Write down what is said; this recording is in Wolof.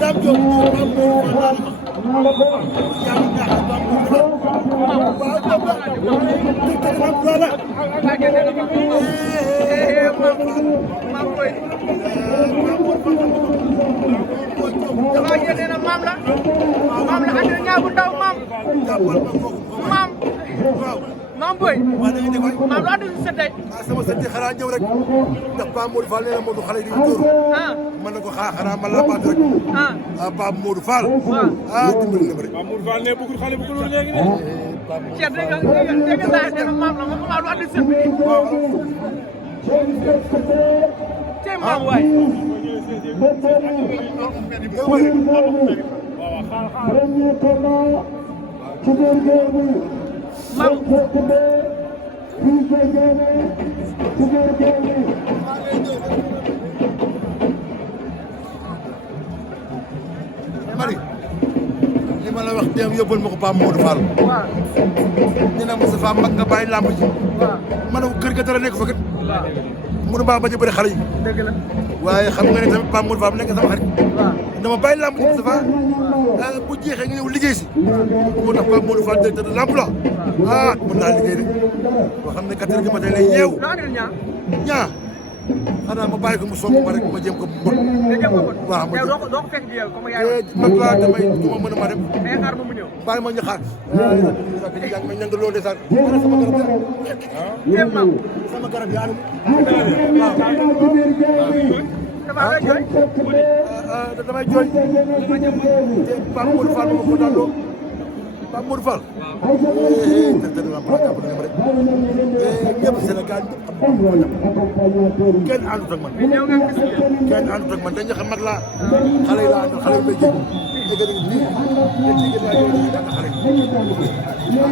Dame Diop maam la andi na ñaar bu ndaw maam boy maam la andi sa tey sama sëñ xanaa ñëw rek ndax Pape Modou Fall nee na Modou xale yi di dóor man na ko xanaa man la baat rek Pape Modou Fall dimbali na ma rek Pape Modou Fall ne bëggul xale bu ko doon léegi de Cheikh dégg nga nee na maam la ma xamaa lu andi sët bi tey maam waay mari li ma la wax dem yóbbal ma ko Pape Modou Fall dina Moustapha mag nga bàyyi làmb ji ma ne ko kër ga dara nekk fa kat mënu maa bañ a bëri xale yi dëgg la waaye xam nga ne tamit Pape Modou Fall nekk sama xarit dama bàyyi làmb ji Moustapha bu jeexee nga ñëw liggéey si moo tax Pape Modou Fall directeur de l'emploi mën naa liggéey rek boo xam ne 4 heures du matin lay yeewu ñaa xanaa ma bàyyi ko mu song ma rek ma jéem ko mbot waaw ma doo ko fekk di yow comme yaay mag laa damay du ma mën a ma dem mais xaar ba mu ñëw bàyyi ma ñu xaar yaa ngi may ñang loolu ndeysaan sama garab tey maam sama garab yaa damay jooy te Pape Modou Fall ma ko daan loo Pape Modou Fall directeur de l'emploi jàpp na ma rek ñëpp Sénégal kenn àndut ak man kenn àndut ak man dañu xam mag laa xale yi laa àndal xale yi may jéggi dégg nga nii te jigéen yaa ñëw ñu tànn xale yi